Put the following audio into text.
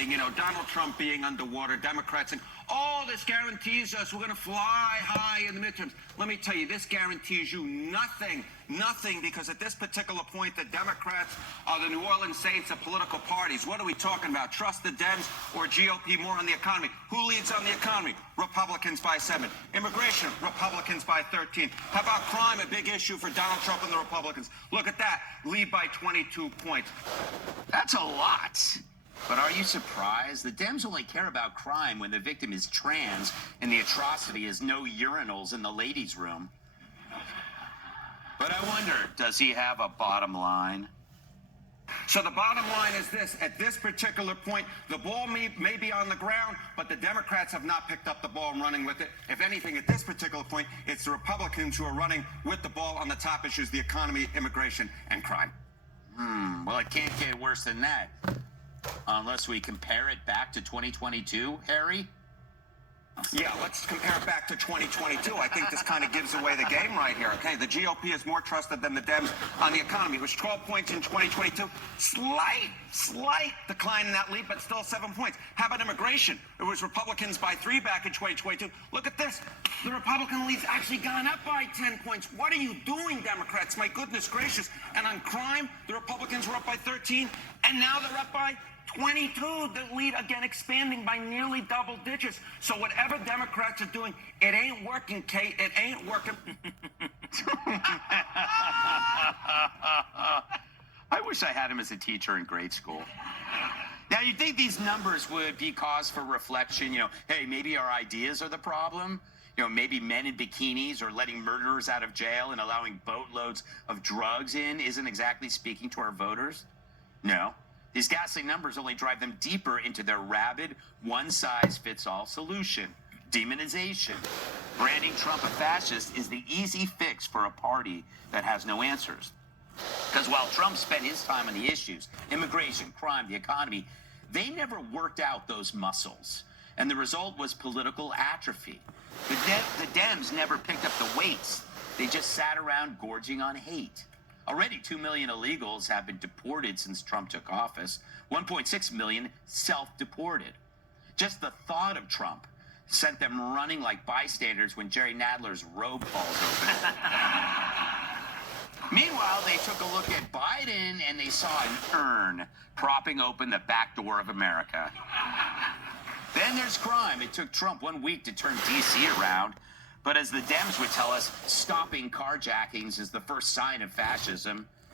You know, Donald Trump being underwater, Democrats, and all this guarantees us we're going to fly high in the midterms. Let me tell you, this guarantees you nothing, because at this particular point, the Democrats are the New Orleans Saints of political parties. What are we talking about? Trust the Dems or GOP more on the economy? Who leads on the economy? Republicans by 7. Immigration, Republicans by 13. How about crime, a big issue for Donald Trump and the Republicans? Look at that, lead by 22 points. That's a lot. But are you surprised? The Dems only care about crime when the victim is trans and the atrocity is no urinals in the ladies' room. But I wonder, does he have a bottom line? So the bottom line is this. At this particular point, the ball may be on the ground, but the Democrats have not picked up the ball and running with it. If anything, at this particular point, it's the Republicans who are running with the ball on the top issues, the economy, immigration, and crime. Well, it can't get worse than that. Unless we compare it back to 2022, Harry? Yeah, let's compare it back to 2022. I think this kind of gives away the game right here, okay? The GOP is more trusted than the Dems on the economy. It was 12 points in 2022. Slight decline in that lead, but still 7 points. How about immigration? It was Republicans by 3 back in 2022. Look at this. The Republican lead's actually gone up by 10 points. What are you doing, Democrats? My goodness gracious. And on crime, the Republicans were up by 13, and now they're up by 22, the lead again expanding by nearly double digits. So whatever Democrats are doing, it ain't working, Kate. It ain't working. I wish I had him as a teacher in grade school. Now, you'd think these numbers would be cause for reflection. You know, hey, maybe our ideas are the problem. You know, maybe men in bikinis or letting murderers out of jail and allowing boatloads of drugs in isn't exactly speaking to our voters. No. These ghastly numbers only drive them deeper into their rabid, one-size-fits-all solution: demonization. Branding Trump a fascist is the easy fix for a party that has no answers. Because while Trump spent his time on the issues, immigration, crime, the economy, they never worked out those muscles. And the result was political atrophy. The Dems never picked up the weights. They just sat around gorging on hate. Already 2 million illegals have been deported since Trump took office. 1.6 million self-deported. Just the thought of Trump sent them running like bystanders when Jerry Nadler's robe falls open. Meanwhile, they took a look at Biden and they saw an urn propping open the back door of America. Then there's crime. It took Trump 1 week to turn D.C. around. But as the Dems would tell us, stopping carjackings is the first sign of fascism.